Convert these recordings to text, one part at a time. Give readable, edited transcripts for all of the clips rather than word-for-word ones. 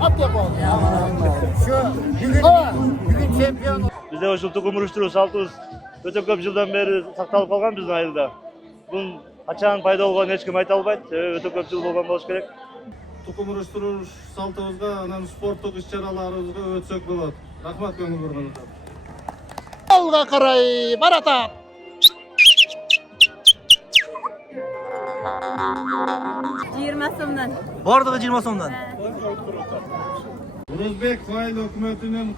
At yapalım. Şu bugün şampiyon. Bizde o şu tukum uruşturuş saltımız öte köp жылдан beri saqtalып kalgan bizдің айылда. Bunun açan пайда болгонун эч ким айта албайт. Өтө көп жыл болгон болуш керек. Tukum uruşturuş saltımızda, anan sportluk işçilerarımızda ötsök bolot. Rahmat köngül burgunuzdan. Alga karay, barata. So'mdan. Bardығы 20 so'mdan. Uruzbek Fayl hökümetinin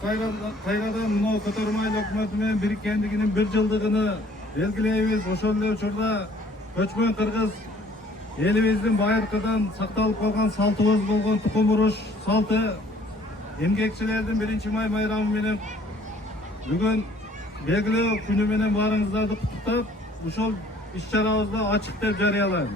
kayradan mınau Kotormaylı hökümetinin birikkendiginin bir yıldığını belgileybiz. Oşol ele учурда көчмөн кыргыз элибиздин байыркыдан сакталып калган салтыбыз болгон тукум уруш салты эмгекчилердин 1-май майрамы менен бүгүн белгилөө күнү менен баарыңыздарды куттуктап ушул иш-чарабызды ачык деп жарыялайм.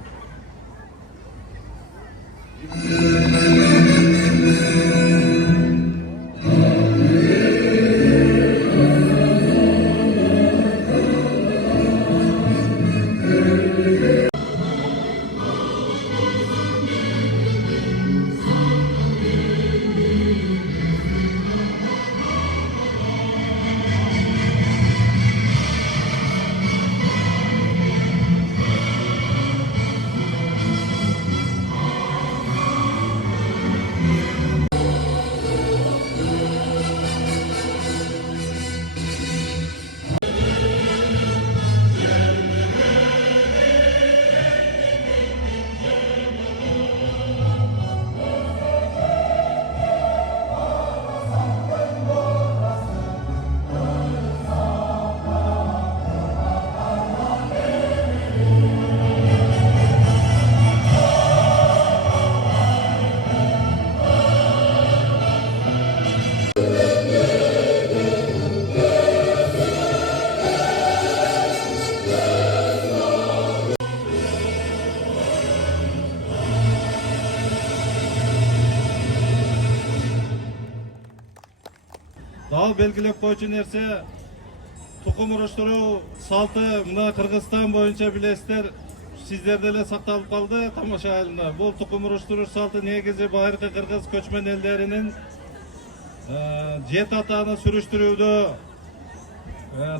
Dağ belgilep koyucu nerse tukum uruşturu saltı mına Kırgızstan boyunca bilesler sizlerde de saktalıp kaldı tamaşa ayında. Bu tukum uruşturu saltı negizi bayırkı Kırgız köçmen ellerinin jet atağını sürüştürüldü.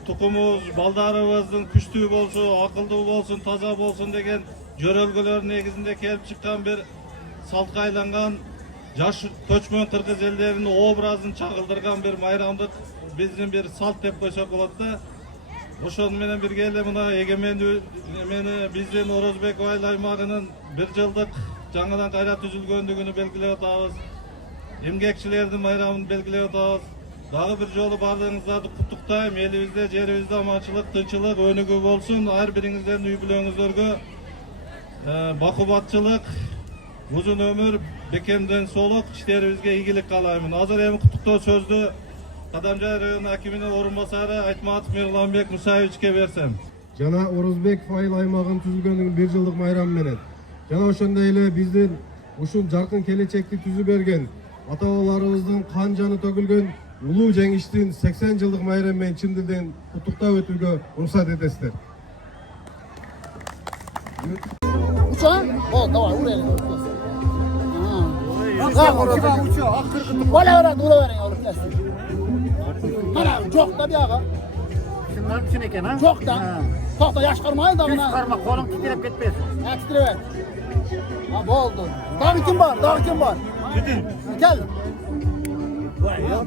Tukumuz, baldarımızın küçtüğü bolsun, akıllı bolsun, taza bolsun degen jörölgülөр negizinde kelip çıkan bir saltga aylangan Jaş köçmön Kırgız ellerinin obrazını çağıldırgan bir mayramdık bizim bir salt dep koysak bolot da. Oşon menen birgele mına egemenli bizdin Orozbek Fayl aymagынын bir жылдык жаңадан кайра түзүлгөндүгүнү белгилеп атабыз. Эмгекчилердин майрамын белгилеп атабыз. Дагы bir жолу бардыгыңыздарды куттуктайм. Элибизде, жерибизде аманчылык, тынчылык өнүгүү болсун. Ар бириңиздердин үй бүлөңүздөргө бакубатчылык, uzun ömür, bekemden soluk, işlerimizge ilgilik kalayımın. Hazır emin kutuktoo sözdü Kadamjay rayonu hakiminin orunbasarı Aytmatov Mevlanbek Musaevich'e versem. Jana Orozbek Fayl aymagın tüzülgöndüğün 1 жылдык майram menen. Jana oşonday ele bizdin uşul жаркын келечекти түзүп берген ата-бабаларыбыздын кан жаны төгүлгөн улуу жеңиштин 80 жылдык майрамы менен чын дилден куттуктап өтүүгө уруксат этесиздер. Uçan? O, tamam, buraya Valla öyle dura verin oğlum gelsin. Bana çok da bir ağa. Şunların için eken ha? Çok da. Çok da yaş kırmayın da Düz buna. karma kolum titrep gitmez. Ha titre Ha bu oldu. Daha kim var? Daha kim var? Gel.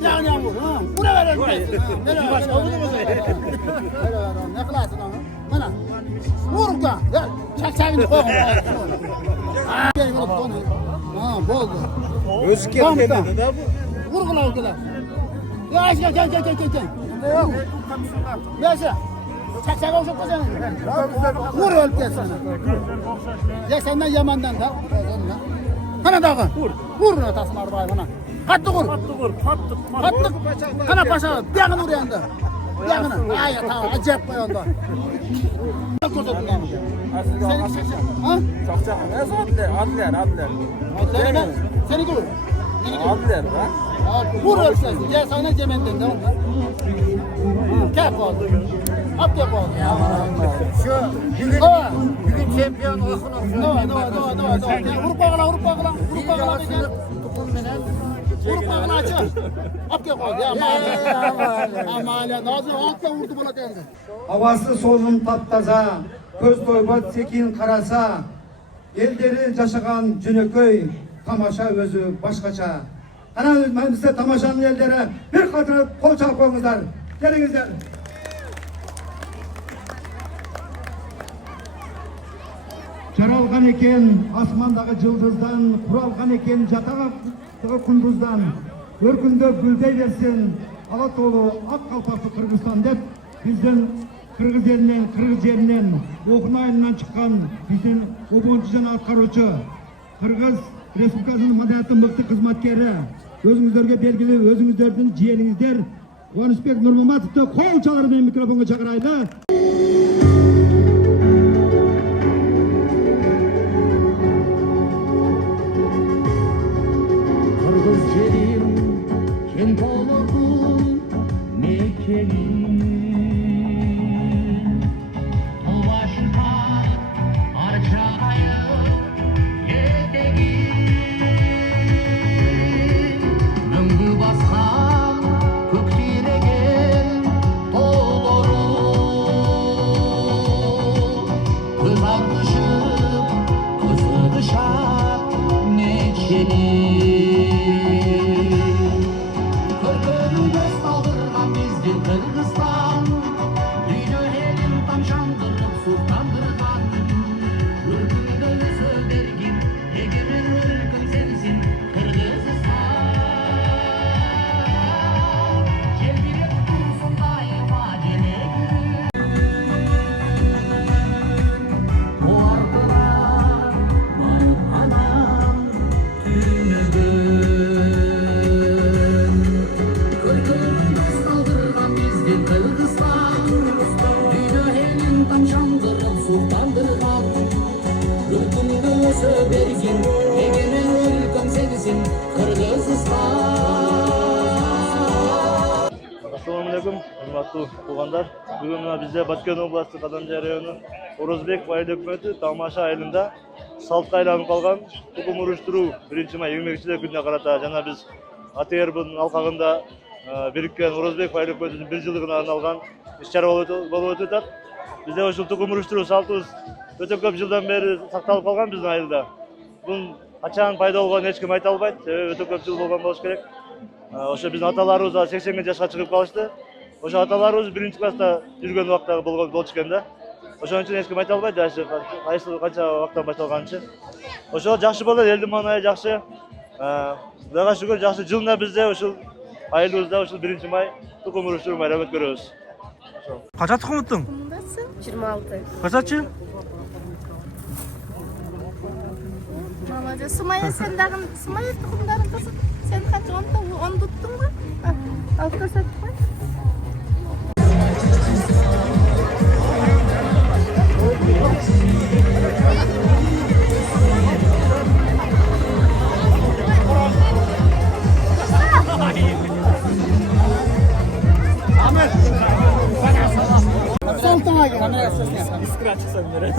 Yani yağmur ha. Buraya verin gelsin. Nereye başka olur mu? Nereye verin? Ne kılarsın onu? Bana. Vurun da. Gel. Çek çekini koy. Gelin olup donu. Ha bu oldu. Özü kendine de bu. Vurgula vurgula. Ya gel gel gel gel gel. Yok. Yaşa. Çek olsun kızım. Vur öldü sana. Ya senden yamandan da. Kana dağı. Vur. Vur atasını arabaya bana. Hattı vur. Hattı. Kana paşa. Bir yanına vur yanında. Bir yanına. Ay tamam. Acayip koy onda. Seni kişi. Ha? Çok çok. Adler. Seni gör. Adler ha. Vur ölçüsün. Gel sana cemenden de onlar. Kep oldu. At yap oldu. Şu bugün şampiyon olsun. Vurup bağla. Bir yolsuzluk tukum menen Kurbanını açı. Apke koy. Ya maliye. Nazır altla vurdu bana geldi. Havası solun taptaza, köz toybat sekin karasa, elderi yaşagan Cünököy, tamaşa özü başkaça. Ana size tamaşanın eldere bir katına kol çalpağınızlar. Gelinizler. Жаралған екен асмандағы жылдыздан, құралған екен жатағы күндіздан, өркіндеп гүлдей берсін, ала толы ат қалпақты Қырғызстан деп, біздің Қырғыз жерінен, Оқын айынан шыққан біздің обончы жана атқарушы, Қырғыз Республикасының мәдениеті мықты қызматкері, өзіңіздерге белгілі өзіңіздердің жиеніңіздер, Қуанышбек Нұрмаматовты қол шаларымен микрофонға шақырайды. Assalamualaikum, hurmatli tuğanlar. Bugün bizde Batken Oblasti Qadamja rayonu Orozbek Vayda Hükümeti Tamaşa ayılında saltqa aylanıp kalgan tukum uruşturu 1-may Еңбекчилер күнүнө карата жана biz ATR-дын алкагында бириккен Орозбек Вайда Hükümeti'nin 1 жылдыгына арналган иш-чара болуп өтөт. Bizde ушул tukum uruşturu салтыбыз өтө көп жылдан бери сакталып калган биздин айылда. Бул качан пайда болгонун эч ким айта албайт. Өтө көп жыл болгон болуш керек. Ошо биздин аталарыбыз 80 жашка чыгып калышты. Ошо аталарыбыз 1-класста жүргөн убакта болчу экен да. Ошон үчүн эч ким айта албайт, кайсы канча убактан башталганчы. Ошо жакшы болот, элдин маанайы жакшы. Кудайга шүгүр жакшы жылына бизде ушул айылыбызда ушул 1-may тукум уруштуруу майрамын өткөрөбүз. Қанша тұқым ұттың? 26. Қаншачы? Молодец. Сумайя сен дағын, Сумайя тұқымдарын қысып, сен қанша оны тұттың ба? Алып көрсетіп қой. Soltana gel. İskra çıksan nereye?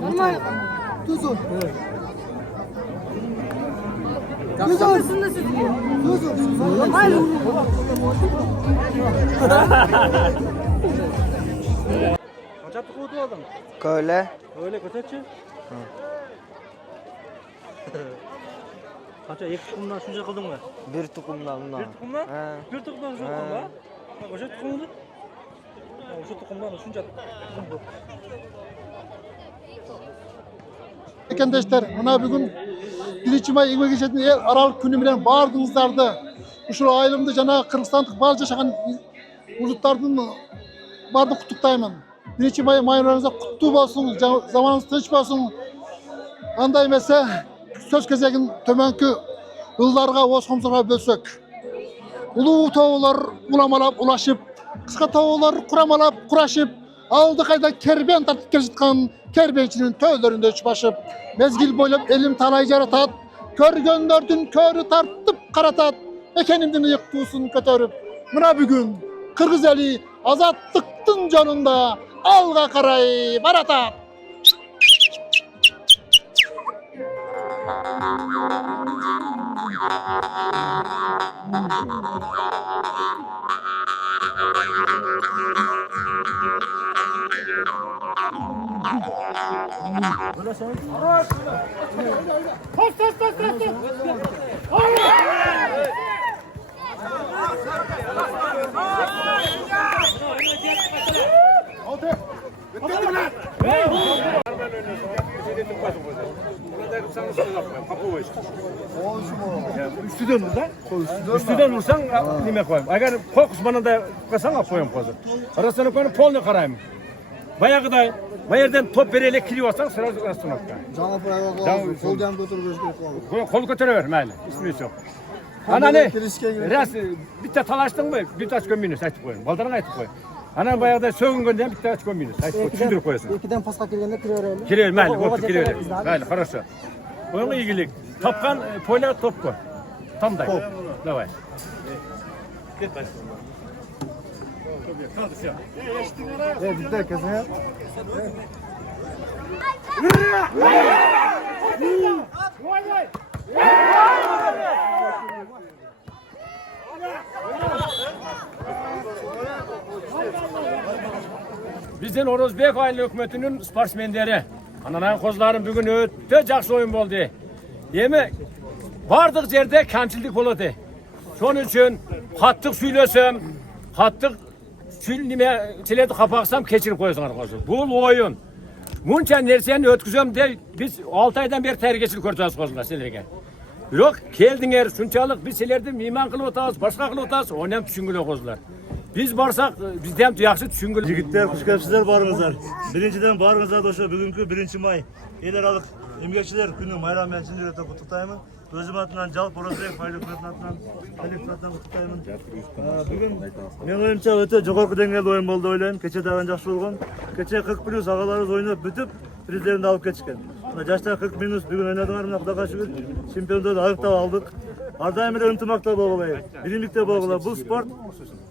Normal. Tuzun. Kaça tuğu doğdun? Köyle. Öyle kaçaçı? Kaça iki tukumdan şunca kıldın mı? Bir tukumdan bundan. Bir tukumdan? He. Bir tukumdan şunca kıldın mı? Kaça tukumdu? Şu tukumdan şunca tukum bu. Arkadaşlar, buna bugün 1-may еңбек ешетін ел аралық күні менен бардыңыздарды ушул айылымды жана Кыргызстандык бар жашаган улуттардын барды куттуктаймын. 1-may майрамыңызда куттуу болсун, заманыңыз тынч болсун. Андай эмесе сөз кезегин төмөнкү ылдарга, оскомсорго бөлсөк. Улуу тоолор уламалап улашып, кыска тоолор курамалап курашып, алды кайда кербен тартып келе жаткан кербенчинин төөлөрүндө чупашып, мезгил бойлоп элим талай жаратат, көргөндөрдүн көрү тартып каратат, экенимдин ыйык туусун көтөрүп, мына бүгүн кыргыз эли азаттыктын жолунда алга карай баратат. Üstüden vur da. Üstüden vursan nime koyayım. Eğer kokus bana da koysan al koyayım kozu. Arasına koyun polni karayım. Bayağıda bayırdan top berele kiliyorsan sıra arasına koy. Koldan götürüp Kol götürüver mayli. İsmi yok. Ana ne? Ras bitta talaştın mı? Bir taş gömünüz aytıp koyun. Baldarına aytıp koyun. Ana bayağıda sövüngönden bir taş gömünüz. Aytıp koyun. Düşündürüp koyuyorsun. İkiden paska girgende kirever. Kirever mayli. Koptu kirever. Mayli, хорошо. Onun ilgilik. Tapkan poyla top koy. Tam da. Давай. Git baş. Kaldı sen. Bitti kesin ya. Bizden Orozbek aile hükümetinin sportsmenleri. Ananan kozların bugün öte жақсы oyun oldu. Yemi vardık yerde kamçılık boladı. Şonun için kattık söylesem, kattık nime çiledi kapaksam keçirip koysunlar kozu. Bu oyun. Bunca nerseni ötküzem de biz 6 aydan beri tergeçilik göreceğiz kozlar selerge. Yok keldinger şunçalık biz selerdi miman kılıp otağız, başka kılıp otağız, onu hem düşüngülü kozlar. Biz barsak bizden yaxşı düşüngülü. Жигиттер, куш келипсиздер барыңыздар. Биринчиден барыңыздар ошо бүгүнкү 1-май эл аралык эмгекчилер күнү майрамы менен чын жүрөктөн куттуктаймын. Өзүм атынан жалпы Орозбек Байлыкметтин атынан коллектив атынан куттуктаймын. Бүгүн менин оюмча өтө жогорку деңгээлде оюн болду деп ойлойм. Кече дагы жакшы болгон. Кече 40+ агаларыбыз ойноп бүтүп призлерди алып кетишкен. Жаштар 40+ бүгүн ойнодуңар, мына Кудайга шүгүр. Чемпиондорду айыктап алдык. Ар дайым эле ынтымакта болгула, биримдикте болгула. Бул спорт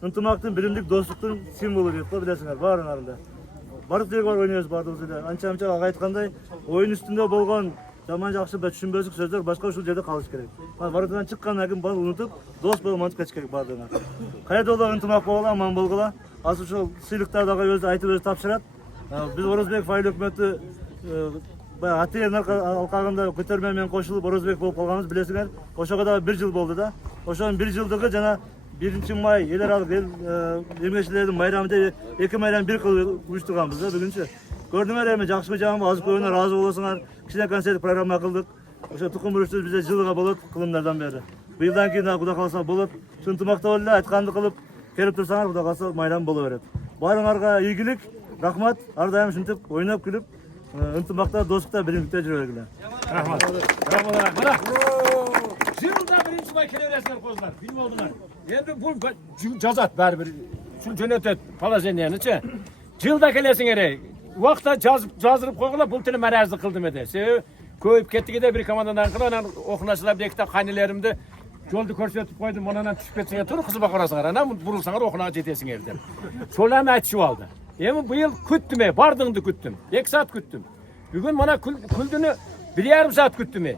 ынтымактын, биримдик, достуктун символу дейт го, билесиңер, баарыңар эле. Барып деги бар ойнойбуз баардыгыбыз эле. Анча ага айткандай, оюн үстүндө болгон жаман жакшы ба түшүнбөзүк сөздөр башка ушул жерде калыш керек. Барыдан чыккандан кийин баарын унутуп, дос болуп мантып кетиш керек баардыгына. Кайда боло ынтымак болгула, аман болгула. Азыр ушул сыйлыктар дагы өзү айтып өзү тапшырат. Биз Орозбек айыл өкмөтү баягы АТН алкагында көтөрмө менен кошулуп Орозбек болуп калганбыз, билесиңер. Ошого дагы 1 жыл болду да. Ошонун 1 жылдыгы жана 1-май эл аралык эмгекчилердин майрамы деп 2 майрам бир кылып уюштурганбыз да бүгүнчө. Көрдүңөр эми жакшымы жаманбы, азыр көбүнө ыраазы болосуңар. Кичине концерт программа кылдык. Ошо тукум урушту бизде жылга болот кылымдардан бери. Быйылдан кийин дагы Кудай кааласа болот. Ушул ынтымакта эле айтканды кылып келип турсаңар, Кудай кааласа майрам боло берет. Баарыңарга ийгилик, рахмат. Ар дайым ушинтип ойноп күлүп, ынтымакта, достукта, биримдикте жүрө бергиле. Рахмат. Рахмат. Мына жылда 1-май келе бересиңер козлар. Билип алдыңар. Endi bu жазат бәрібір. Şu жөнөтөт положениянычы. Жылда келесиңер. Уақытта жазырып койгула, бул тили маразды кылдым эде. Себеби көйүп кеттиге бир командадан кылып, анан окуначылар бекте канилеримди жолду көрсөтүп койдум. Монан түшүп кетсеңер, туруп кызба карасыңар. Анан бурулсаңар окунага жетесиңер деп. Шоланы айтышып алды. Эми быйыл күттүм, бардыңды күттүм. 2 saat күттүм. Бүгүн мана күлдүнү 1,5 saat күттүм.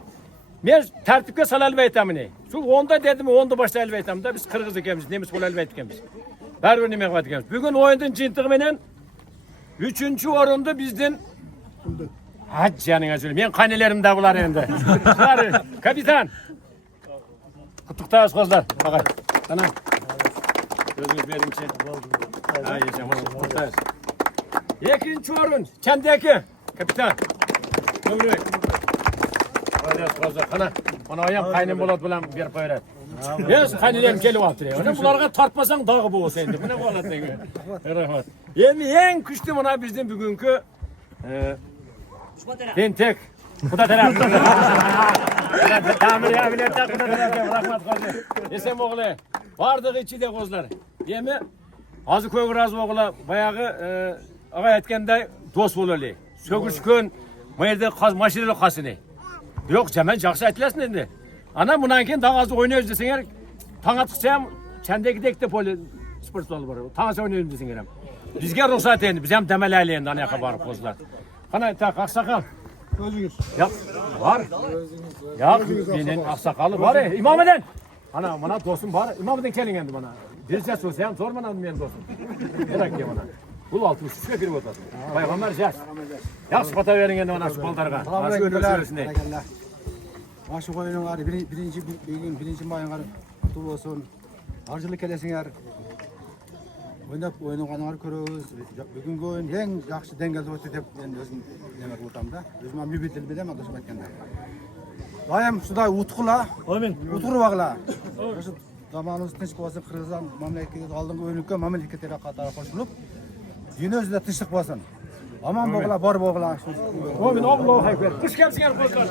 Men tertipke salal aytamını. Şu 10'da dedim, 10'da başlayalım aytam da biz Kırgız ekemiz, Nemis bolalım aytkemiz. Bari neme aytkemiz. Bugün oyundun cintiği menen 3. orunda bizden hadi canına söyle. Men kanelerim de bular endi. Bari kapitan. Kutuktayız kozlar. Bakay. Tamam. Gözünüz verin şey. Ha yaşam. Kutuktayız. 2. orun. Çendeki. Kapitan. Ömrü. Ana ayam kaynım bolat bilan berip koyrat. Yes, kaynım kelip atır. Ana bularga tartmasang dagı bolsa endi. Mene bolat degen. Rahmat. Endi eng күчтүү mına bizden bugünkü tentek. Kuda taraf. Tamir ya bilet kuda taraf. Rahmat kozu. Esem oğlu. Bardığı içi de kozlar. Emi azı köp razı oğlu bayagı ağa aytkanday dost bolalı. Söküşkön mayerde maşineli kasını. Yok hemen жақсы айтыласың енді. Ана мұнан кейін дағы азы ойнайыз десеңер, таң атқысам, сәндегідек де поле спорт залы бар. Таң аса ойнайыз десеңер. Бізге рұқсат енді, біз hem демел әлі енді ана жаққа барып қозылар. Қана так ақсақал. Өзіңіз. Yok, var. Yok, benim ақсақалы бар. İmameden. Ana mına dostum var. İmameden kelin енді bana. Birse sorsam sorman adım benim dostum. Bırak ya bana. Бұл 63'e kirip otadı. Baygamlar jaz. Yaxşı bata verin endi ana şu baldarga. Ana şu önü sürüsüne. Maşı koyunun var, birinci mayın var, kutu olsun. Harcılık kelesinger. Oynaganlar körüz. Bugünkü oyun en yaxşı dengelde ötü dep ben özüm demek utamda. Özüm ambi bitilmeden adashıp aytkanda. Dayım şuday utkula. Amin. Utkuru bagla. Şu zamanımız tinch bolsun, Kırgızstan mamlaketiga aldınғы önükке mamlakatlere katara koşulup dünyada tinchlik bolsun. Aman bagla, bor bagla. Amin, Allahu ekber. Kış gelsin kozlar.